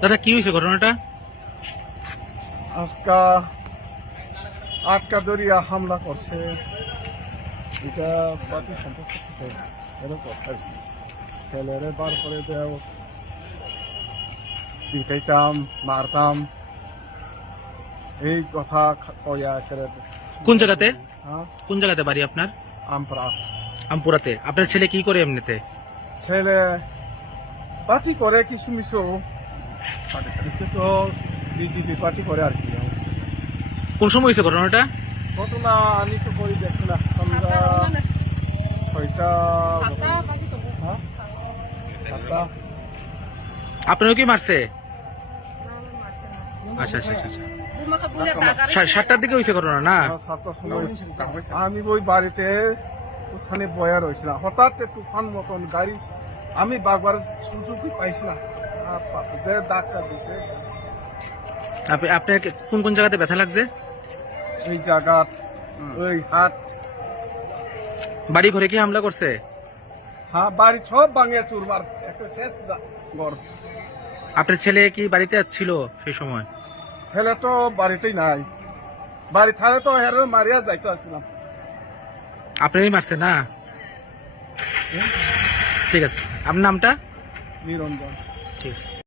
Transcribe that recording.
দাদা কি হয়েছে ঘটনাটা? আজকা আটকা দরিয়া হামলা করছে, এটা বাকি সম্পর্ক থেকে এরকম করছে। ছেলেরে বার করে দেও, পিটাইতাম, মারতাম, এই কথা কয়া করে। কোন জায়গাতে? হ্যাঁ, কোন জায়গাতে বাড়ি আপনার? আমরা আমপুরাতে। আপনার ছেলে কি করে এমনিতে? ছেলে পার্টি করে কিছু মিশু, তো বিজেপি পার্টি করে আর কি। কোন সময় হয়েছে ঘটনাটা? ঘটনা আমি তো করি দেখি না, আমরা 6টা। হ্যাঁ, 7টা। আপনারও কি মারছে? আচ্ছা আচ্ছা আচ্ছা। 7টার দিকে হয়েছে ঘটনা না? 7টার সময় আমি ওই বাড়িতে ওখানে বয়া রয়েছিলাম, হঠাৎ তুফান মতন গাড়ি, আমি বাগবার সুযোগই পাইছিলাম, যে ডাক্তার দিছে। আপনার কোন কোন জায়গাতে ব্যথা লাগছে? এই জায়গা, ওই হাট। বাড়ি ঘরে কি হামলা করছে? হ্যাঁ, বাড়ি সব ভাঙে চুরবার, একটা শেষ ঘর। আপনার ছেলে কি বাড়িতে ছিল সেই সময়? ছেলে তো বাড়িতেই নাই, বাড়ি থাকলে তো হেরে মারিয়া যাইতে আসছিলাম। আপনারই মারছে না? ঠিক আছে, আপনার নামটা? নিরঞ্জন। ঠিক আছে।